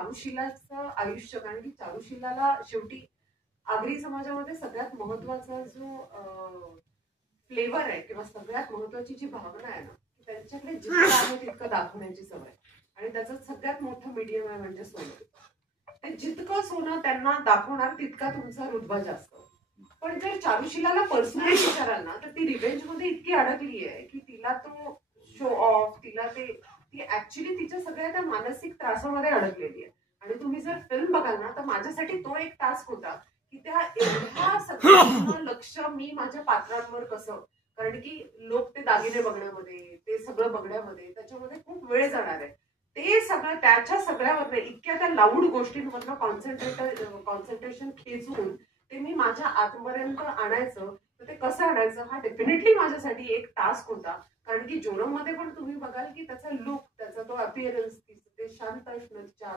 चारुशिलाचं आयुष्य, कारण की चारुशिलाला शेवटी आगरी समाजामध्ये सगळ्यात महत्वाचा जो फ्लेवर आहे किंवा सगळ्यात महत्वाची जी भावना आहे ना, त्यांच्याकडे जितकं आहे तितकं दाखवण्याची सवय. आणि त्याचं सगळ्यात मोठं मीडियम आहे म्हणजे सोनं. ते जितकं सोनं त्यांना दाखवणार तितका तुमचा रुतबा जास्त. पण जर चारुशिलाला पर्सनली विचाराल ना, तर ती रिव्हेंज मध्ये इतकी अडकली आहे की तिला तो शो ऑफ, तिला ती ऍक्च्युली तिच्या सगळ्या त्या मानसिक त्रासामध्ये अडकलेली आहे. आणि तुम्ही जर फिल्म बघाल ना, तर माझ्यासाठी तो एक टास्क होता की त्या एवढ्या सगळ्यांना लक्ष मी माझ्या पात्रांवर कसं, कारण की लोक ते दागिने बघण्यामध्ये, ते सगळं बघण्यामध्ये त्याच्यामध्ये खूप वेळ जाणार आहे. ते सगळं त्याच्या सगळ्यावर इतक्या त्या लाऊड गोष्टींमधनं कॉन्सन्ट्रेशन खेचून ते मी माझ्या आतपर्यंत आणायचं. तर ते कसं आणायचं हा डेफिनेटली माझ्यासाठी एक टास्क होता. कारण की जोरम मध्ये पण तुम्ही बघाल की त्याचा लुक, त्याचा तो अपिअरन्स, ते शांत असणं, तिच्या